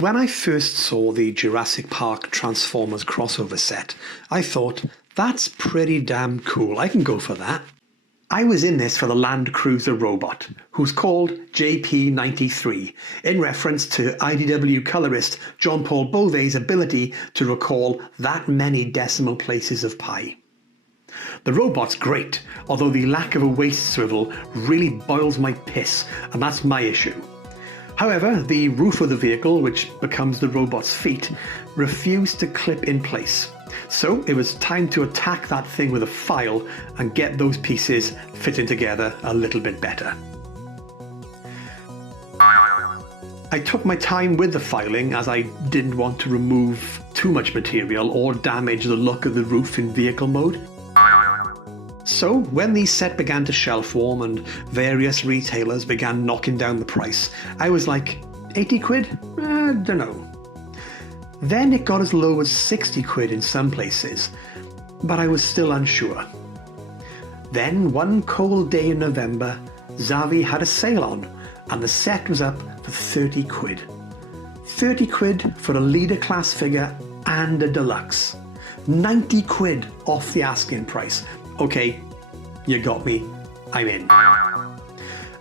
When I first saw the Jurassic Park Transformers crossover set, I thought, that's pretty damn cool, I can go for that. I was in this for the Land Cruiser robot, who's called JP93, in reference to IDW colorist Jean-Paul Beauvais' ability to recall that many decimal places of pi. The robot's great, although the lack of a waist swivel really boils my piss, and that's my issue. However, the roof of the vehicle, which becomes the robot's feet, refused to clip in place. So it was time to attack that thing with a file and get those pieces fitting together a little bit better. I took my time with the filing as I didn't want to remove too much material or damage the look of the roof in vehicle mode. So when the set began to shelf warm and various retailers began knocking down the price, I was like, 80 quid? Dunno. Then it got as low as 60 quid in some places, but I was still unsure. Then one cold day in November, Xavi had a sale on, and the set was up for 30 quid. 30 quid for a leader class figure and a deluxe. 90 quid off the asking price. Okay, you got me, I'm in.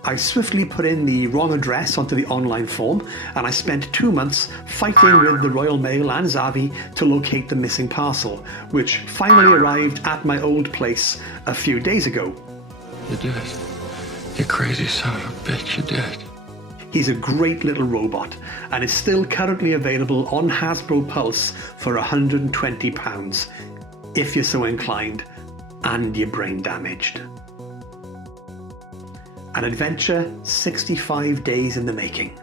I swiftly put in the wrong address onto the online form, and I spent 2 months fighting with the Royal Mail and Xavi to locate the missing parcel, which finally arrived at my old place a few days ago. You did it. You crazy son of a bitch, you did it. He's a great little robot, and is still currently available on Hasbro Pulse for £120, if you're so inclined, and you're brain damaged. An adventure 65 days in the making.